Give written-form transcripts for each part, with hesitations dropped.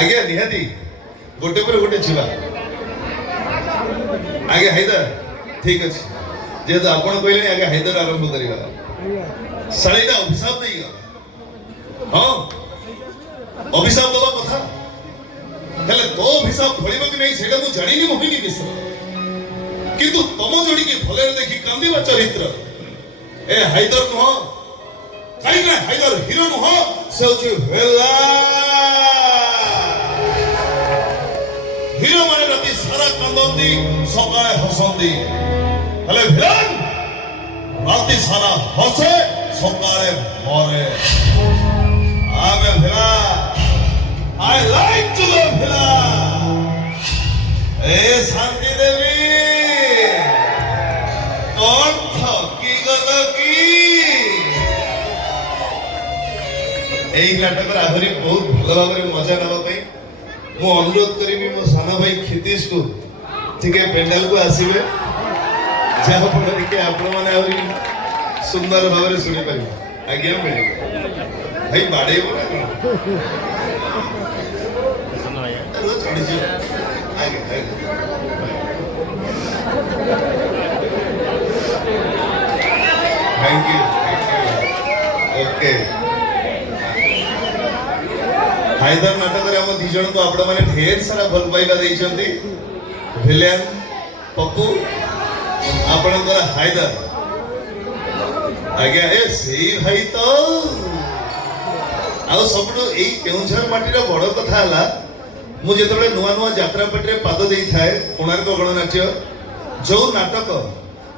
आज्ञा निहाती गोटे पर गोटे छिवा आगे हैदर ठीक अच्छे जेहेतु आपण कहले आगे हैदर आरंभ करवा साड़ीटा अभिशाप नहीं गला हाँ अभिशाप दबा कथा हेले तो अभिशाप फलिबो कि नहीं सेटा मु जानिनी मोहिनी मिश्र किंतु तम जोड़ी के भले देखि कांदिबा चरित्र ए हैदर नुह काई ना हैदर हीरो नुह से होची वेला हीरो माने राती सारा कांदंती सकाळे हसंती हेले विलन राती सारा हसे सकाळे मरे आमे विला I like to love विला ए शांति देवी कौन था की गल की एई नाटक आहुरी बहुत भल भाव मजा ना मु अनुरोध करी मो साना भाई क्षितिश को ठीक है पेंडाल को आसवे जहाँ फल के आपण मैंने सुंदर भाव शुणी पारे आज्ञा मिले भाई बाड़े थैंक यू ओके हैदर नाटक रे हम दिजण को आपण माने ढेर सारा भल पाइबा देइछंती विलेन पप्पू आपणकर हैदर आज्ञा ए सेई भाई तो आ सबटो एई केउझर माटी रो बड़ कथा हला मु जेतबे नुवा नुवा यात्रा पेटरे पाद देई थाए कोणार्क गणनाट्य जो नाटक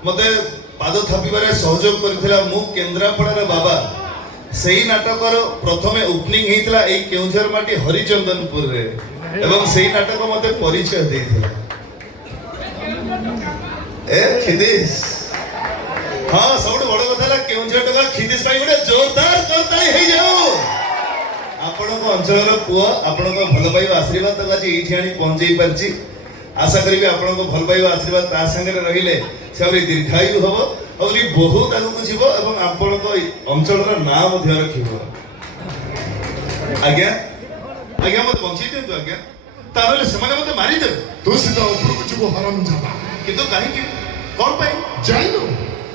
मते पाद थापिबारे सहयोग करथिला मु केंद्रापड़ा बाबा सेई नाटकर प्रथमे ओपनिंग हेतला एई केउझर माटी हरिचंदनपुर रे एवं सेई नाटक मते परिचय देइथिला ए खिदिस हां सबटो बड़ कथा ला केउझर टका खिदिस भाई गोटे जोरदार करताली हे जाओ आपण को अंचल रो पुआ आपण को भल पाइबा आशीर्वाद तक आज एठी आनी पहुंचई परची आशा करी आपण को भल पाइबा आशीर्वाद ता संगे रहिले से और दीर्घायु हबो और बहुत आगु जीव एवं आपण को अंचल रो नाम मध्य रखिबो आज्ञा आज्ञा मत बंची दे आज्ञा तारले से माने मते मारी दे तू सीधा ऊपर को जीव हराम जाबा किंतु काहे कि कोन पाई जाइनो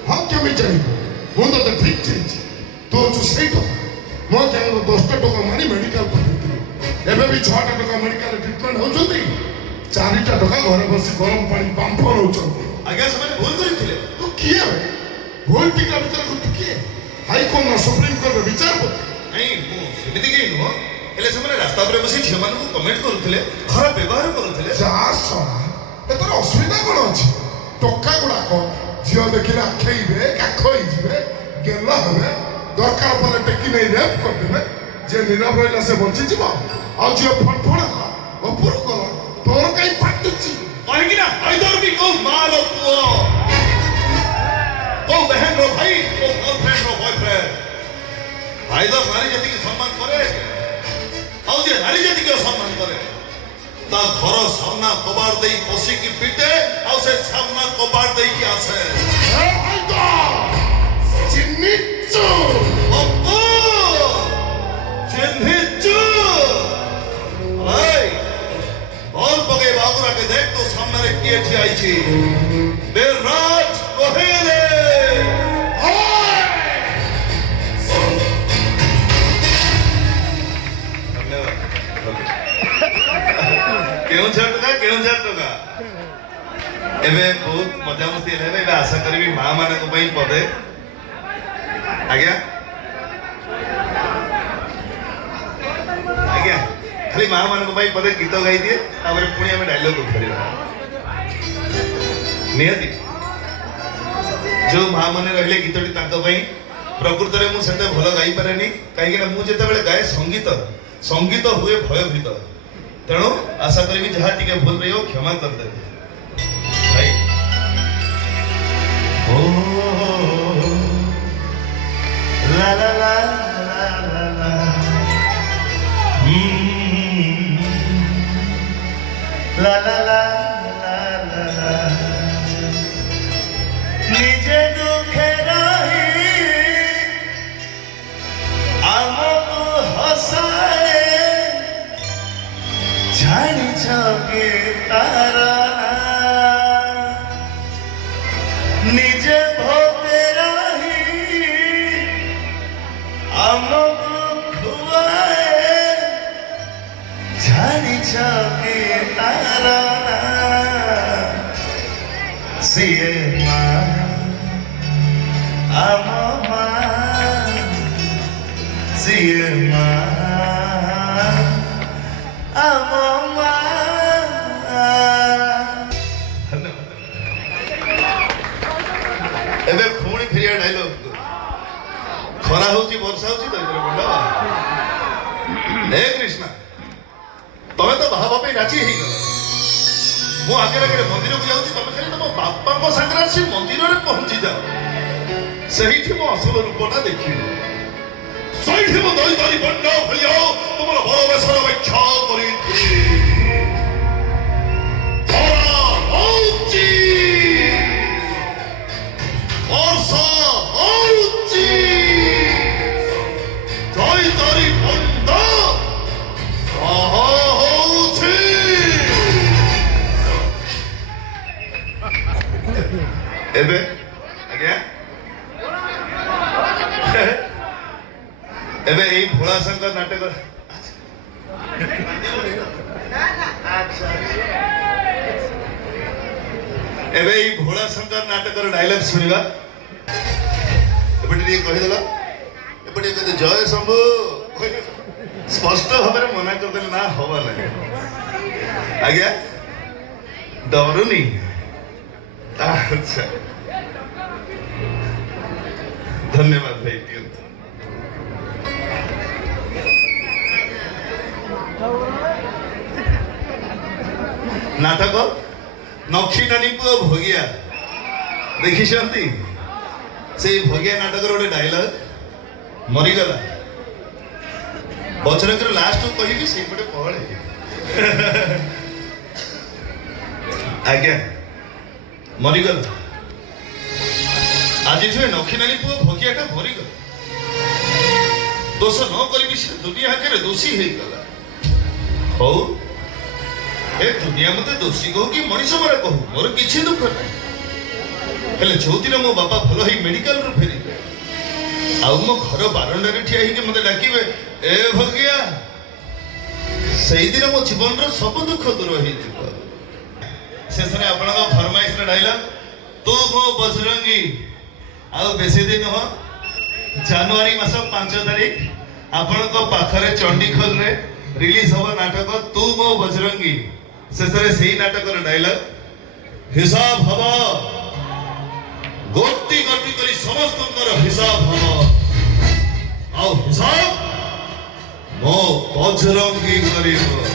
हां क्या मैं जाइनो वो तो ठीक चीज तो जो सही तो मो जाइनो 10 टका मानी मेडिकल पठितली एबे भी 6 टका मेडिकल ट्रीटमेंट हो जंती 4 टका घर बसी गरम पानी पंप होचंती आज्ञा से माने भूल करिथिले तू किए बे भूल टिका विचार को तू किए हाई कोर्ट ना सुप्रीम कोर्ट में विचार को नहीं मु सेमिति के नो हेले से माने रास्ता पर बसी झिमान को कमेंट करथिले खराब व्यवहार करथिले जा सरा ए तोर असुविधा कोन अछि टका गुडा को झियो देखिला खेइबे काखई जिबे गेला हबे दरकार पले टेकी नै रेप कर देबे जे नीरव रहिला से बंची जिवो आ जे फटफड़ा ऊपर को तोर काई पाटुची कहि कि ना हैदर की को मारो पुओ को बहन रो भाई को गर्लफ्रेंड रो बॉयफ्रेंड हैदर नारी जाति के सम्मान करे और जे नारी जाति के सम्मान करे ता घर सामना कबाड़ देई पसी की पीटे और से सामना कबाड़ देई की आसे ए हैदर चिन्निचू अप्पू चिन्निचू भाई बोल पगे बाबूरा के देख तो सामने रे किए छी आई छी बेराज कोहेले केउझर टका एबे बहुत मजा मस्ती हेले एबे आशा करबी मां माने को पई पदे आज्ञा आज्ञा खाली मां माने को पई पदे गीत गाई दिए तापर पुणी हमें डायलॉग उठरिबा नियति जो मां माने रहले गीतटी तांको पई प्रकृत रे मु सेते भलो गाई पारेनी काहे कि मु जेते बेले गाए संगीत संगीत हुए भयभीत तेणु आशा करी जहाँ टिके भूल रही हो क्षमा कर देते भाई ओ ला ला ला ला ला ला ला ला ला निजे दुखे रही आमको हसाए ଜାଣିଛ କି ତାର ନିଜେ ଭୋଗେ ରହି ଆମକୁ ଖୁଆଏ ଜାଣିଛ କି ତାର ସିଏ ମା ଆମ ମା ସିଏ ମା ଆମ ମା ଏବେ ପୁଣି ଫେରିଆ ଡାଇଲଗ ଖରା ହଉଛି ବର୍ଷା ହଉଛି ତ ଏଥିରେ ମୁଣ୍ଡ ହେ କୃଷ୍ଣ ତମେ ତ ବାହା ପାଇଁ ରାଜି ହେଇଗଲ ମୁଁ ଆଗରେ ଆଗରେ ମନ୍ଦିରକୁ ଯାଉଛି ତମେ ଖାଲି ତମ ବାପାଙ୍କ ସାଙ୍ଗରେ ଆସି ମନ୍ଦିରରେ ପହଞ୍ଚି ଯାଅ ସେଇଠି ମୋ ଅସଲ ରୂପଟା ଦେଖିବ ସେଇଠି ମୁଁ ଦଇ ଦଇ ବଣ୍ଡ ଭଳିଆ ତୁମର ବଡ଼ ବେଶର ବ୍ୟାଖ୍ୟା କରିଥିଲି ଖରା ହଉଛି ବର୍ଷା ହଉଛି ଦଇ ଦଇ ବଣ୍ଡ ହଉଛି ଏବେ ଆଜ୍ଞା ଏବେ ଏଇ ଭୋଳା ଶଙ୍କର ନାଟକ ଏବେ ଏଇ ଭୋଳା ଶଙ୍କର ନାଟକର ଡାଇଲଗ ଶୁଣିବା ଏପଟେ ଟିକେ କହିଦେଲ ଏପଟେ କହିଲେ ଜୟ ଶମ୍ଭୁ ସ୍ପଷ୍ଟ ଭାବରେ ମନା କରିଦେଲେ ନା ହବ ନାହିଁ ଆଜ୍ଞା ଡରୁନି ଆଚ୍ଛା ଧନ୍ୟବାଦ ଭାଇ ଦିଅନ୍ତୁ ନାଟକ ନକ୍ଷୀ ନାନୀ ପୁଅ ଭୋଗିଆ ଦେଖିଛନ୍ତି ସେଇ ଭୋଗିଆ ନାଟକର ଗୋଟେ ଡାଇଲଗ ମରିଗଲା ବଚନଙ୍କର ଲାଷ୍ଟ କହିବି ସେଇପଟେ ପହଳେ ଆଜ୍ଞା ମରିଗଲା ଆଜିଠୁ ଏ ନକ୍ଷୀ ନାନୀ ପୁଅ ଭୋଗିଆଟା ମରିଗଲା ଦୋଷ ନ କରିବି ସେ ଦୁନିଆ ଆଗରେ ଦୋଷୀ ହେଇଗଲା ହଉ ଏ ଦୁନିଆ ମତେ ଦୋଷୀ କହୁ କି ମଣିଷ ମରା କହୁ ମୋର କିଛି ଦୁଃଖ ନାହିଁ ହେଲେ ଯୋଉଦିନ ମୋ ବାପା ଭଲ ହେଇ ମେଡିକାଲରୁ ଫେରିବେ ଆଉ ମୋ ଘର ବାରଣ୍ଡାରେ ଠିଆ ହେଇକି ମତେ ଡାକିବେ ଏ ଭୋଗିଆ ସେଇଦିନ ମୋ ଜୀବନର ସବୁ ଦୁଃଖ ଦୂର ହେଇଯିବ ଶେଷରେ ଆପଣଙ୍କ ଫରମାଇଶର ଡାଇଲଗ ତୁ ମୋ ବଜରଙ୍ଗୀ ଆଉ ବେଶୀ ଦିନ ନୁହଁ ଜାନୁଆରୀ ମାସ 5 ତାରିଖ ଆପଣଙ୍କ ପାଖରେ ଚଣ୍ଡିଖୋଲରେ ରିଲିଜ ହବ ନାଟକ ତୁ ମୋ ବଜରଙ୍ଗୀ ଶେଷରେ ସେଇ ନାଟକର ଡାଇଲଗ ହିସାବ ହବ ଗୋଟି ଗୋଟି କରି ସମସ୍ତଙ୍କର ହିସାବ ହବ ଆଉ ହିସାବ ମୋ ବଜରଙ୍ଗୀ କରିବ